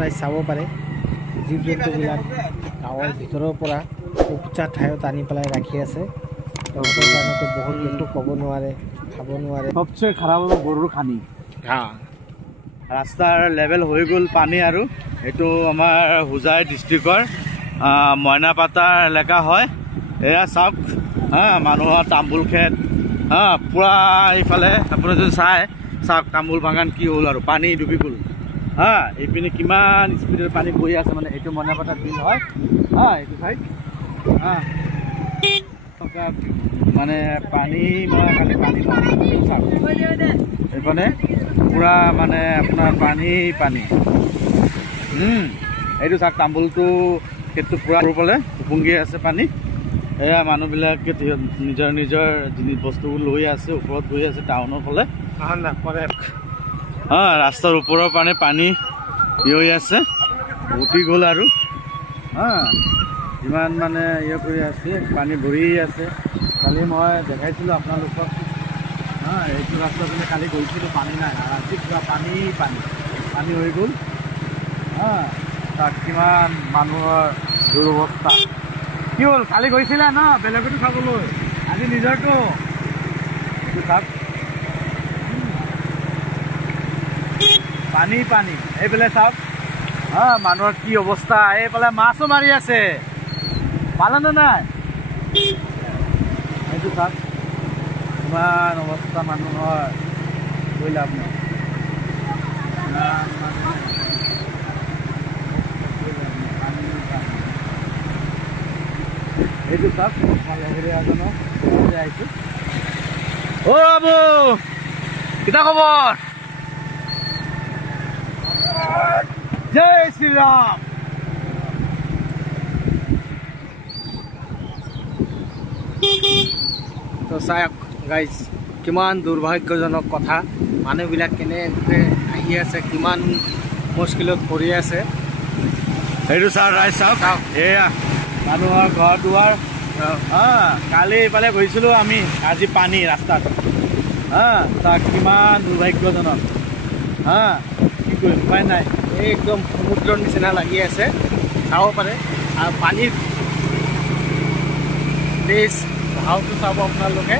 ৰাই চাব পাৰে জীৱ জন্তুবিলাক গাঁৱৰ ভিতৰৰ পৰা উপচা ঠাইত আনি পেলাই ৰাখি আছে তেওঁলোকৰ কাৰণেতো বহুত কিন্তু ক'ব নোৱাৰে খাব নোৱাৰে সবচেয়ে খাৰাপ হ'ব গৰুৰ খানি ৰাস্তাৰ লেভেল হৈ গ'ল পানী আৰু এইটো আমাৰ হোজাই ডিষ্ট্ৰিক্টৰ মইনাপাতা এলেকা হয় এয়া চাওক মানুহৰ তামোল খেত পুৰা এইফালে আপুনি যদি চাওক তামোল বাগান কি হ'ল আৰু পানী ডুবি গ'ল এইপিনে কিমান স্পীডৰ পানী বৈ আছে মানে এইটো মইনাপাতা বিল হয় এইটো ঠাইত মানে পানী খালি পানী এইফালে পুৰা মানে আপোনাৰ পানী এইটো চাওক তামোলটো খেতটো পুৰা পালে উপঙি আছে পানী এয়া মানুহবিলাকে নিজৰ বস্তুবোৰ লৈ আছে ওপৰত গৈ আছে টাউনৰ ফালে ৰাস্তাৰ ওপৰৰ পানী হৈ আছে উঠি গ'ল আৰু যিমান মানে কৰি আছে পানী ভৰি আছে কালি মই দেখাইছিলোঁ আপোনালোকক এইটো ৰাস্তা পিনে কালি গৈছিলোঁ পানী নাই আজি পুৰা পানী হৈ গ'ল তাত কিমান মানুহৰ দুৰৱস্থা কি হ'ল কালি গৈছিলে ন বেলেগতো খাবলৈ আজি নিজৰটো এইটো চাওক পানী এইফালে চাওক মানুহৰ কি অৱস্থা এইফালে মাছো মাৰি আছে পালেনে নাই এইটো চাওক ইমান অৱস্থা মানুহৰ কৈ লাভ নাই এইটো চাওক এজনক আহিছোঁ বাবু কিতা খবৰ জয় শ্ৰীৰাম তো চাওক গাইজ কিমান দুৰ্ভাগ্যজনক কথা মানুহবিলাক কেনেকৈ আহি আছে কিমান মুস্কিলত পৰি আছে এইটো চাওক ৰাইজ চাওক এয়া মানুহৰ ঘৰ দুৱাৰ কালি এইফালে গৈছিলোঁ আমি আজি পানী ৰাস্তাত চাওক কিমান দুৰ্ভাগ্যজনক কি কৰিম উপায় নাই একদম সমুদ্ৰৰ নিচিনা লাগি আছে চাব পাৰে আৰু পানীৰ প্লেচ ভাওটো চাব আপোনালোকে